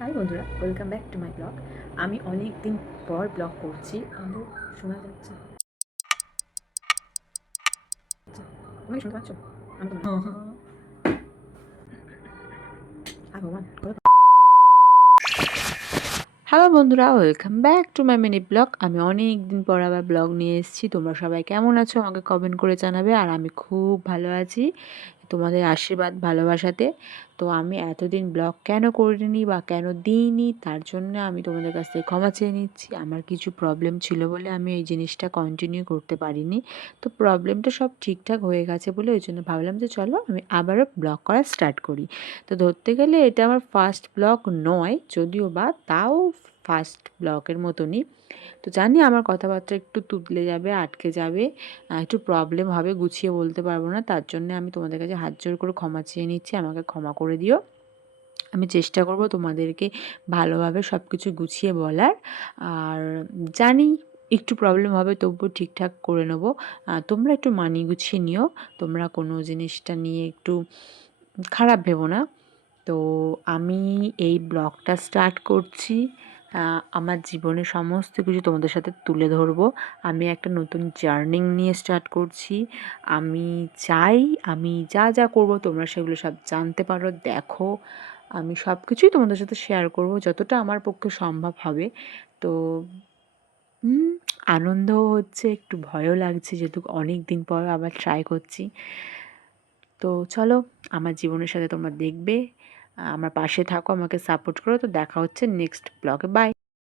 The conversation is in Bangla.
হাই বন্ধুরা, welcome back to my blog. আমি অনেক দিন পর ব্লগ করছি। আমাদের শোনা যাচ্ছে, তুমি শুনতে পাচ্ছ? আমি তো ভগবান। হ্যালো বন্ধুরা, welcome back to my mini blog. আমি অনেক দিন পর আবার ব্লগ নিয়ে এসেছি। তোমরা সবাই কেমন আছো আমাকে কমেন্ট করে জানাবে। আর আমি খুব ভালো আছি তোমাদের আশীর্বাদ ভালোবাসাতে। তো আমি এতদিন ব্লগ কেন করিনি বা কেন দিইনি, তার জন্য আমি তোমাদের কাছ থেকে ক্ষমা চেয়ে নিচ্ছি। আমার কিছু প্রবলেম ছিল বলে আমি এই জিনিসটা কন্টিনিউ করতে পারিনি। তো প্রবলেমটা সব ঠিকঠাক হয়ে গেছে বলে ওই জন্য ভাবলাম যে চলো আমি আবারও ব্লগ করা স্টার্ট করি। তো ধরতে গেলে এটা আমার ফার্স্ট ব্লগ নয়, যদিও বা তাও ফার্স্ট ব্লগের মতনই। তো জানি আমার কথাবার্তা একটু তুতলে যাবে, আটকে যাবে, একটু প্রবলেম হবে, গুছিয়ে বলতে পারবো না। তার জন্য আমি তোমাদের কাছে হাত জোড় করে ক্ষমা চেয়ে নিচ্ছি, আমাকে ক্ষমা করে দিও। আমি চেষ্টা করব তোমাদেরকে ভালোভাবে সব কিছু গুছিয়ে বলার। আর জানি একটু প্রবলেম হবে, তবুও ঠিকঠাক করে নেব। তোমরা একটু মানিয়ে গুছিয়ে নিও, তোমরা কোনো জিনিসটা নিয়ে একটু খারাপ ভেবো না। তো আমি এই ব্লগটা স্টার্ট করছি, আমার জীবনের সমস্ত কিছু তোমাদের সাথে তুলে ধরবো। আমি একটা নতুন জার্নি নিয়ে স্টার্ট করছি। আমি চাই আমি যা যা করব তোমরা সেগুলো সব জানতে পারো, দেখো। আমি সব কিছুই তোমাদের সাথে শেয়ার করব যতটা আমার পক্ষে সম্ভব হবে। তো আনন্দও হচ্ছে, একটু ভয়ও লাগছে, যেহেতু অনেক দিন পর আবার ট্রাই করছি। তো চলো, আমার জীবনের সাথে তোমরা দেখবে, আমার পাশে থাকো, আমাকে সাপোর্ট করো। তো দেখা হচ্ছে নেক্সট ব্লগে। বাই।